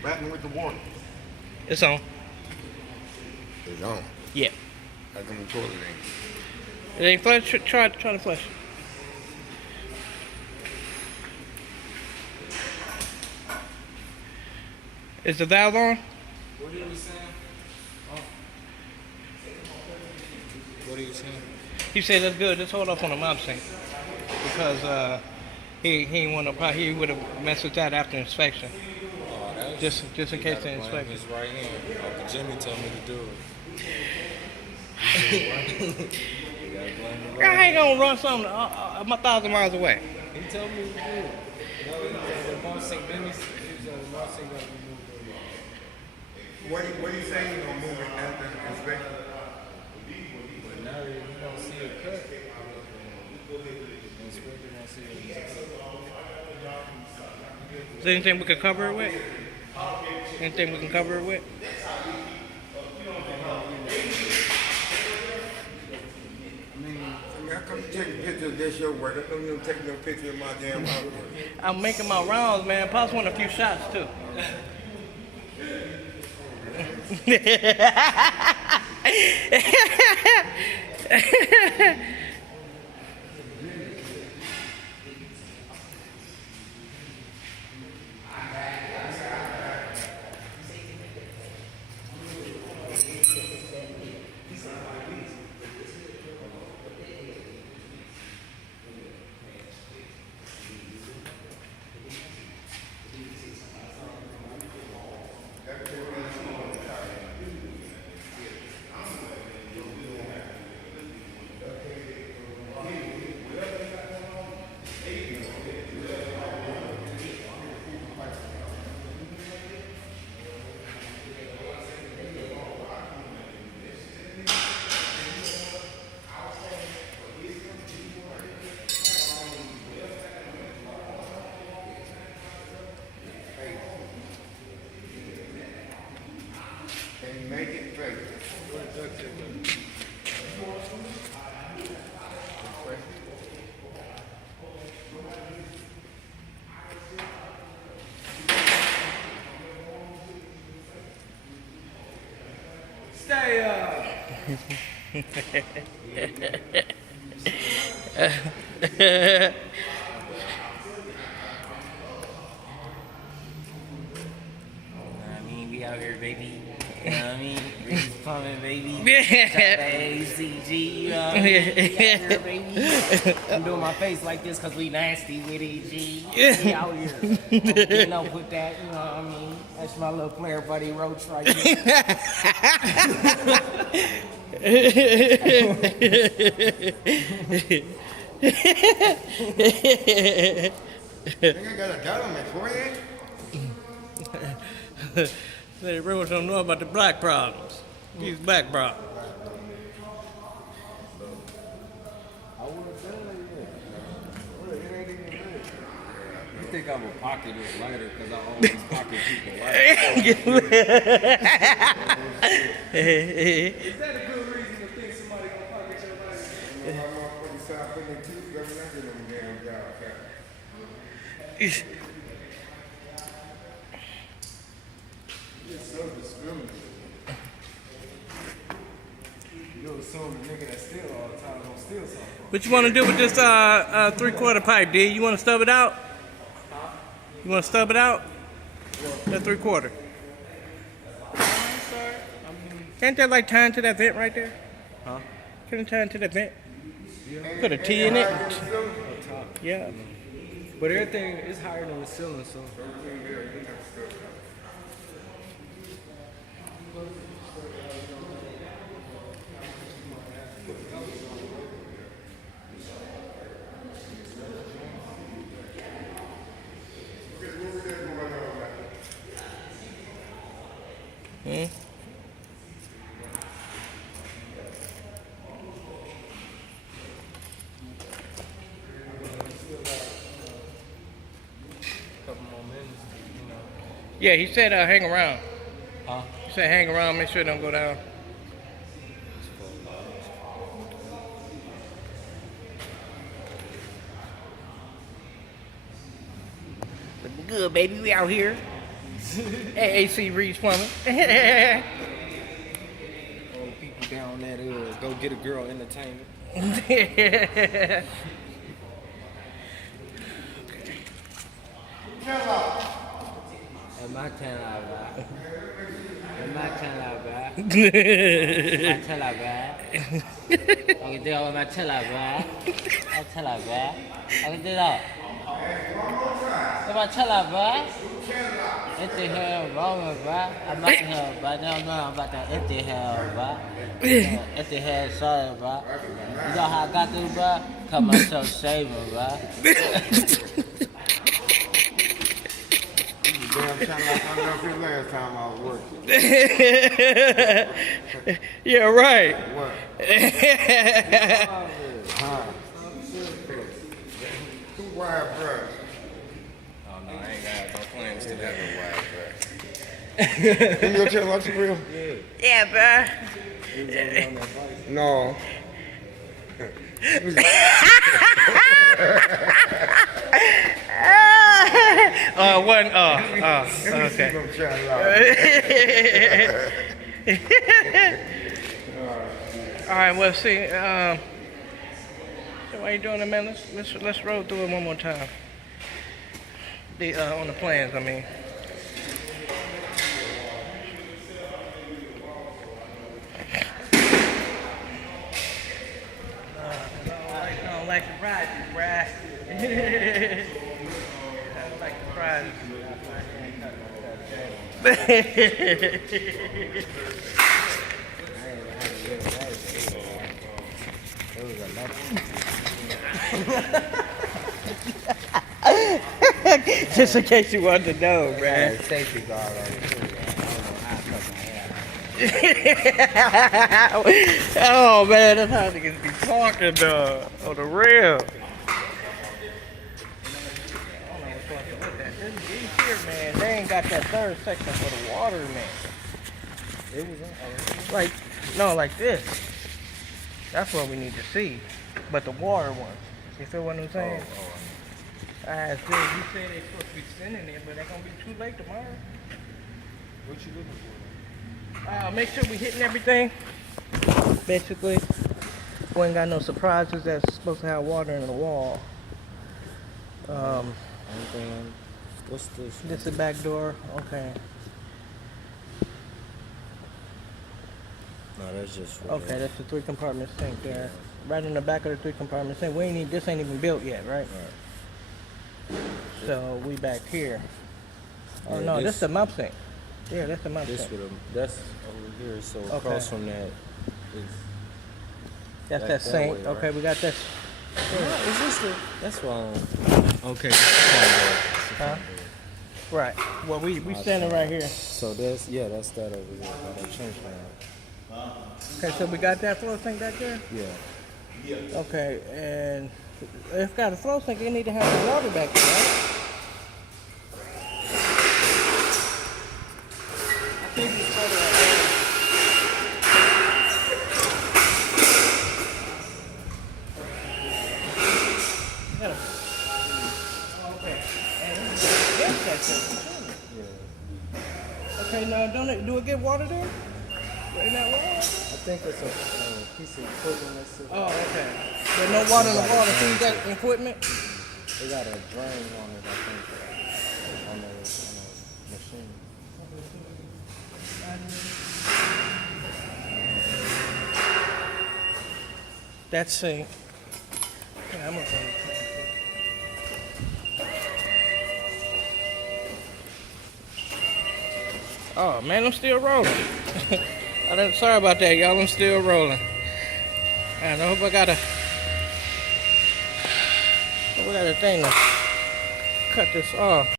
What happened with the water? It's on. It's on. Yeah. How come the toilet ain't? It ain't flush. Try to flush. Is the valve on? What are you saying? Oh. What are you saying? He said that's good. Just hold off on the mop sink because he would have messed with that after inspection. Oh, that's Just in case the inspection. His right hand. Uncle Jimmy told me to do it. You gotta blame the right I ain't gonna run something 1,000 miles away. He told me to do it. No, the mop sink, then he said the mop sink got to be moved over. What are you saying? You gonna move it after the inspection? But now you don't see a cut. The inspector don't see it. Is there anything we can cover it with? Anything we can cover it with? I mean, how come you taking pictures of this your work? How come you don't take no picture of my damn house work? I'm making my rounds, man. Pops want a few shots too. Can you make it straight? Stay up. I mean, we out here, baby. You know what I mean? Breeze pumping, baby. ACG, you know what I mean? We out here, baby. I'm doing my face like this because we nasty with it, G. We out here. Getting up with that, you know what I mean? That's my little player buddy Roach right there. Nigga got a dot on my forehead? They really don't know about the black problems. These black problems. I would have done it. It ain't even good. You think I'm a pocket this lighter because I always pocket people lighter. Is that a good reason to think somebody gonna pocket your lighter? You know, my motherfuckers start putting their teeth together and I get them damn job. It's so discriminatory. You assume the nigga that steal all the time gonna steal something. What you want to do with this 3/4 pipe, D? You want to stub it out? You want to stub it out? That 3/4. Can't that like tie into that vent right there? Huh? Can it tie into that vent? Put a T in it. Yeah. But everything is higher than the ceiling, so. Hmm? Couple more minutes, you know. Yeah, he said hang around. Huh? He said hang around, make sure it don't go down. Good, baby. We out here. AAC Reach Plumbing. All people down that go get a girl entertainment. Am I telling a lie? Am I telling a lie? I tell a lie. Okay, do I tell a lie? I tell a lie. Okay, do that. If I tell a lie, it's the hell wrong with that. I'm not hell, but no, I'm about to it's the hell, bro. It's the hell, sorry, bro. You know how I got this, bro? Cause myself saving, bro. Damn channel like I never seen last time I was working. Yeah, right. What? Two wide brush. Oh no, I ain't got no plans to have a wide brush. You your channel like for real? Yeah, bro. No. Okay. Some channel out. All right, well, see, so while you doing it, man, let's roll through it one more time. On the plans, I mean. I don't like surprises, bruh. I don't like surprises. Just in case you wanted to know, bruh. Safety guard on it too. I don't know how I cut my hair. Oh man, that's how niggas be talking, dog. On the real. Here, man, they ain't got that third section for the water, man. It was Like, no, like this. That's what we need to see. But the water one. You feel what I'm saying? I asked them, you said they supposed to be sending it, but they're gonna be too late tomorrow. What you looking for? Make sure we hitting everything. Basically, we ain't got no surprises that's supposed to have water in the wall. Anything? What's this? This is the back door. Okay. No, that's just for Okay, that's the 3 compartment sink there. Right in the back of the 3 compartment sink. This ain't even built yet, right? So we back here. Oh Yeah, no, this- this is the mop sink. Yeah, that's the mop this sink. with that's over here. So Okay. across from that is. That's that that sink. way, right? Okay, we got this. No, is this the? That's wrong. Okay. Huh? Right. Well, we standing right here. So that's that's that over there. By that trench line. Okay, so we got that floor sink back there. Yeah. Okay, and if got a floor sink, you need to have the water back there, right? I think it's further away. Okay. And this section. Okay, now do it get water there? Right in that wall? I think it's a piece of equipment that's sitting. Oh, okay. There's no water in the wall to feed that equipment? They got a drain on it, I think. On the machine. That's sink. Yeah, I'm okay. Oh man, I'm still rolling. Sorry about that, y'all. I'm still rolling. And I hope I got a thing to cut this off.